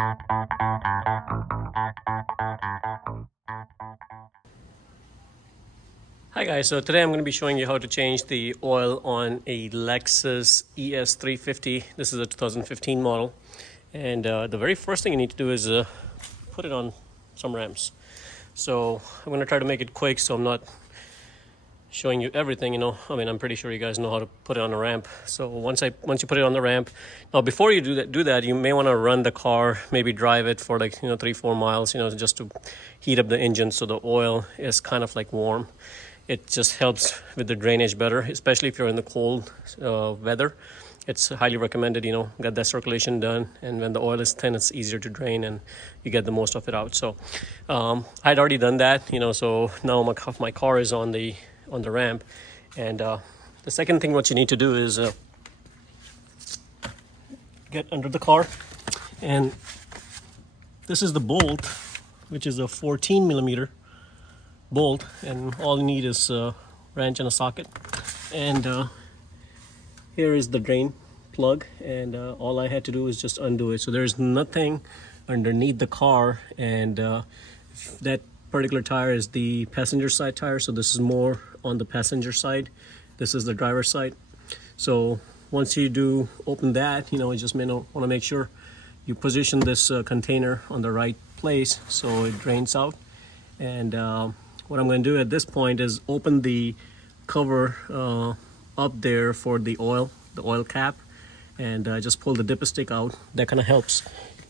Hi guys, so today I'm going to be showing you how to change the oil on a Lexus ES350. This is a 2015 model, and the very first thing you need to do is put it on some ramps. So I'm going to try to make it quick so I'm not showing you everything, I mean, I'm pretty sure you guys know how to put it on a ramp. So once you put it on the ramp, now before you do that, you may want to run the car, maybe drive it for like 3-4 miles, just to heat up the engine so the oil is kind of like warm. It just helps with the drainage better, especially if you're in the cold weather. It's highly recommended, get that circulation done, and when the oil is thin, it's easier to drain and you get the most of it out. So I'd already done that, so now my car is on the ramp. And the second thing what you need to do is get under the car, and this is the bolt, which is a 14 millimeter bolt, and all you need is a wrench and a socket. And here is the drain plug, and all I had to do is just undo it. So there's nothing underneath the car, and that particular tire is the passenger side tire, so this is more on the passenger side. This is the driver's side. So once you do open that, you just may want to make sure you position this container on the right place so it drains out. And what I'm going to do at this point is open the cover up there for the oil cap, and just pull the dipstick out. That kind of helps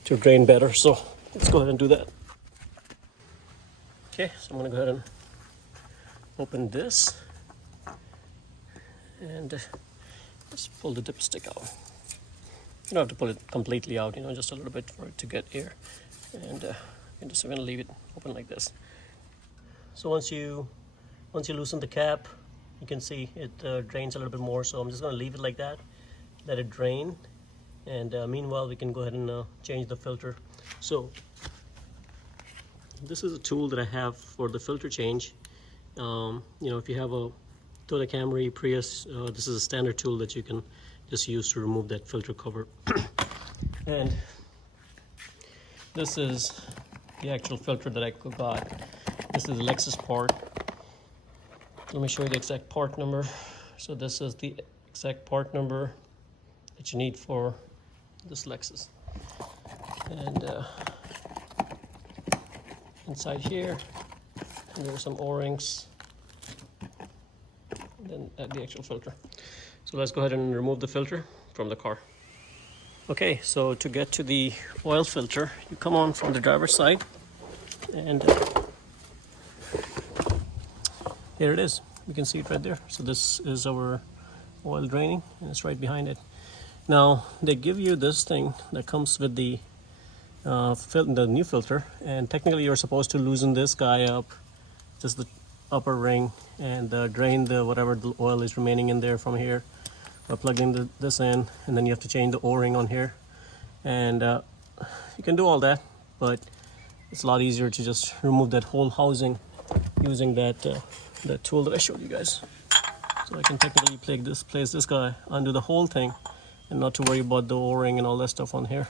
to drain better. So let's go ahead and do that. Okay, so I'm going to go ahead and open this and just pull the dipstick out. You don't have to pull it completely out, just a little bit for it to get air. And I'm just going to leave it open like this. So once you loosen the cap, you can see it drains a little bit more. So I'm just going to leave it like that, let it drain, and meanwhile we can go ahead and change the filter. So this is a tool that I have for the filter change. If you have a Toyota Camry, Prius, this is a standard tool that you can just use to remove that filter cover. And this is the actual filter that I got. This is a Lexus part. Let me show you the exact part number. So this is the exact part number that you need for this Lexus. And inside here, and there are some O-rings, and then the actual filter. So let's go ahead and remove the filter from the car. Okay, so to get to the oil filter, you come on from the driver's side, and here it is. You can see it right there. So this is our oil draining, and it's right behind it. Now they give you this thing that comes with the new filter, and technically you're supposed to loosen this guy up, just the upper ring, and drain the whatever the oil is remaining in there from here by plugging this in, and then you have to change the O-ring on here. And you can do all that, but it's a lot easier to just remove that whole housing using that tool that I showed you guys. So I can technically place this guy, undo the whole thing, and not to worry about the O-ring and all that stuff on here,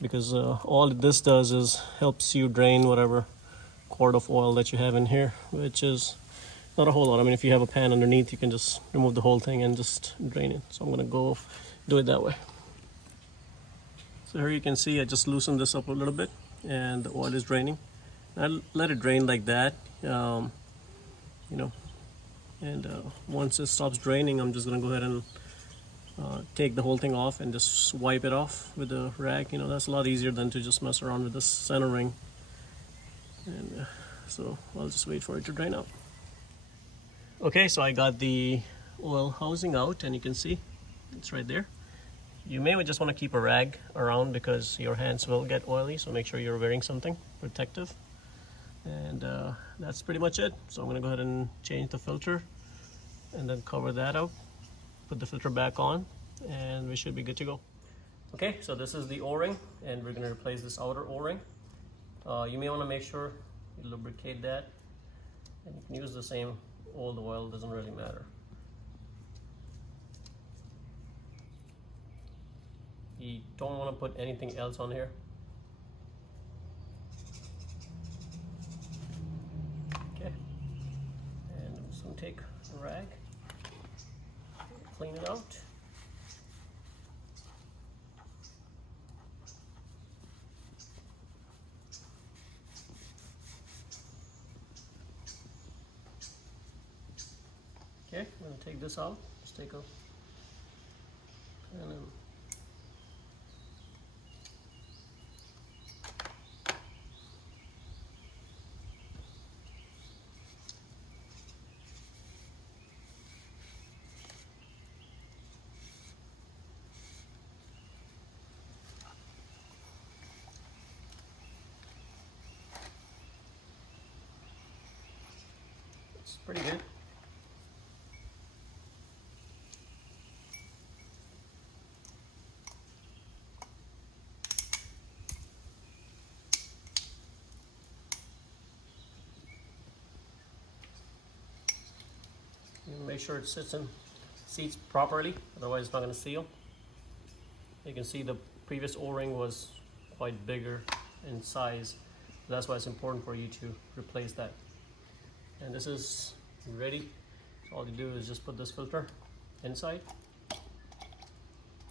because all this does is helps you drain whatever quart of oil that you have in here, which is not a whole lot. I mean, if you have a pan underneath, you can just remove the whole thing and just drain it. So I'm gonna go do it that way. So here you can see I just loosened this up a little bit, and the oil is draining. I let it drain like that, and once it stops draining, I'm just gonna go ahead and take the whole thing off and just wipe it off with a rag. That's a lot easier than to just mess around with this center ring. And so I'll just wait for it to drain out. Okay, so I got the oil housing out, and you can see it's right there. You may just want to keep a rag around because your hands will get oily, so make sure you're wearing something protective. And that's pretty much it. So I'm going to go ahead and change the filter and then cover that up, put the filter back on, and we should be good to go. Okay, so this is the O-ring, and we're going to replace this outer O-ring. You may want to make sure you lubricate that, and you can use the same old oil, doesn't really matter. You don't want to put anything else on here. So take a rag, clean it out. Okay, I'm going to take this out. Just take a pen and it's pretty good. You make sure it seats properly, otherwise it's not going to seal. You can see the previous O-ring was quite bigger in size. That's why it's important for you to replace that. And this is ready. So all you do is just put this filter inside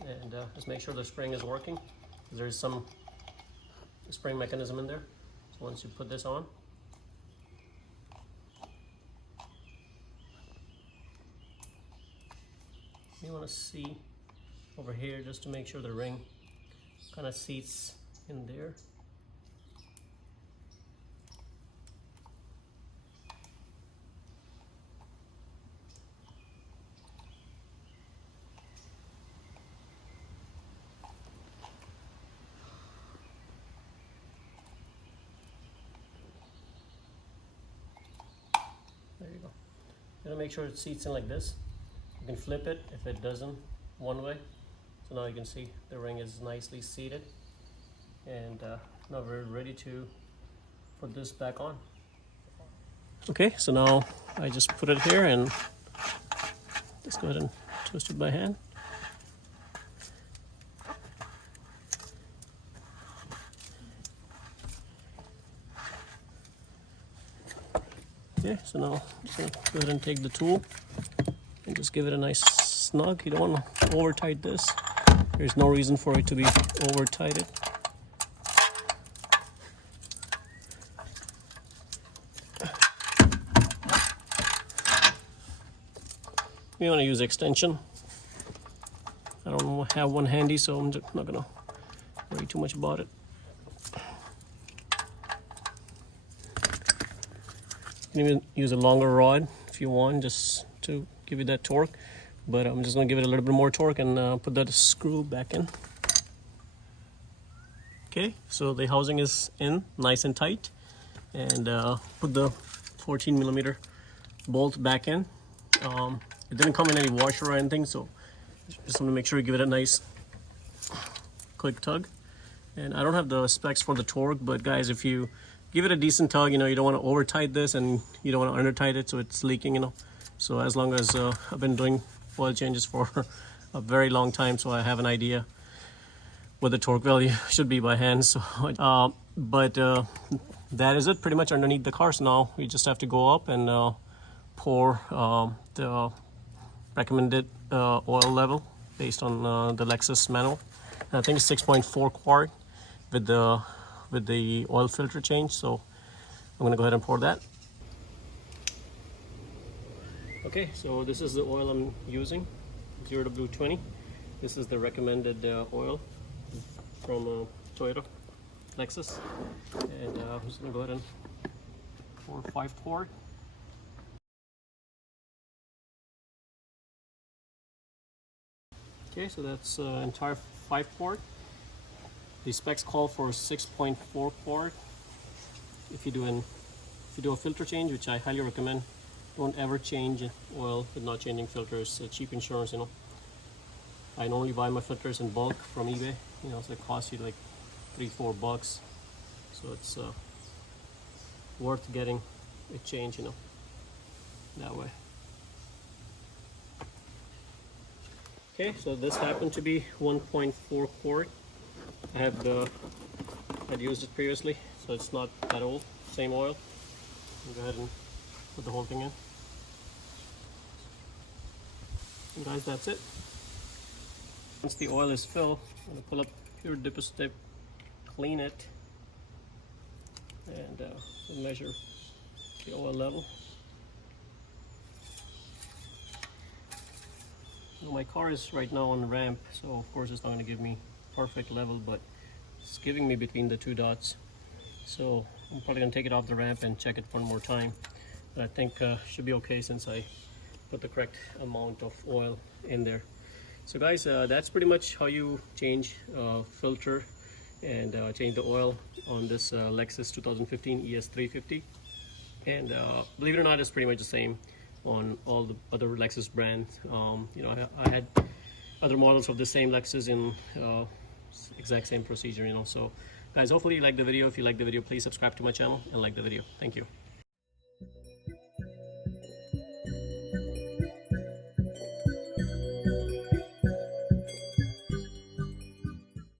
and just make sure the spring is working. There's some spring mechanism in there. So once you put this on, you want to see over here just to make sure the ring kind of seats in there. There you go. You want to make sure it seats in like this. You can flip it if it doesn't one way. So now you can see the ring is nicely seated. And now we're ready to put this back on. Okay, so now I just put it here and just go ahead and twist it by hand. Okay, so now I'm just gonna go ahead and take the tool and just give it a nice snug. You don't want to over tight this. There's no reason for it to be over tighted. You want to use extension. I don't have one handy, so I'm just not gonna worry too much about it. You can even use a longer rod if you want, just to give you that torque. But I'm just gonna give it a little bit more torque and put that screw back in. Okay, so the housing is in, nice and tight, and put the 14mm bolt back in. It didn't come in any washer or anything, so just want to make sure you give it a nice quick tug. And I don't have the specs for the torque, but guys, if you give it a decent tug, you know, you don't want to over tight this and you don't want to under tight it so it's leaking, you know. So as long as I've been doing oil changes for a very long time, so I have an idea what the torque value should be by hand. So that is it pretty much underneath the car. So now we just have to go up and pour the recommended oil level based on the Lexus manual. And I think it's 6.4 quart with the oil filter change. So I'm gonna go ahead and pour that. Okay, so this is the oil I'm using, 0W20. This is the recommended oil from Toyota, Lexus. And I'm just gonna go ahead and pour 5 quart. Okay, so that's entire 5 quart. The specs call for 6.4 quart. If you do a filter change, which I highly recommend, don't ever change oil with not changing filters. Cheap insurance, you know. I normally buy my filters in bulk from eBay, you know, so it costs you like $3-4. So it's worth getting a change, you know, that way. Okay, so this happened to be 1.4 quart. I'd used it previously, so it's not that old. Same oil. I'll go ahead and put the whole thing in. And guys, that's it. Once the oil is filled, I'm going to pull up your dipper tip, clean it, and measure the oil level. Now, my car is right now on the ramp, so of course it's not going to give me perfect level, but it's giving me between the two dots. So I'm probably going to take it off the ramp and check it one more time. But I think should be okay since I put the correct amount of oil in there. So guys, that's pretty much how you change filter and change the oil on this Lexus 2015 ES350. And believe it or not, it's pretty much the same on all the other Lexus brands. You know, I had other models of the same Lexus in exact same procedure, you know. So guys, hopefully you like the video. If you like the video, please subscribe to my channel and like the video. Thank you.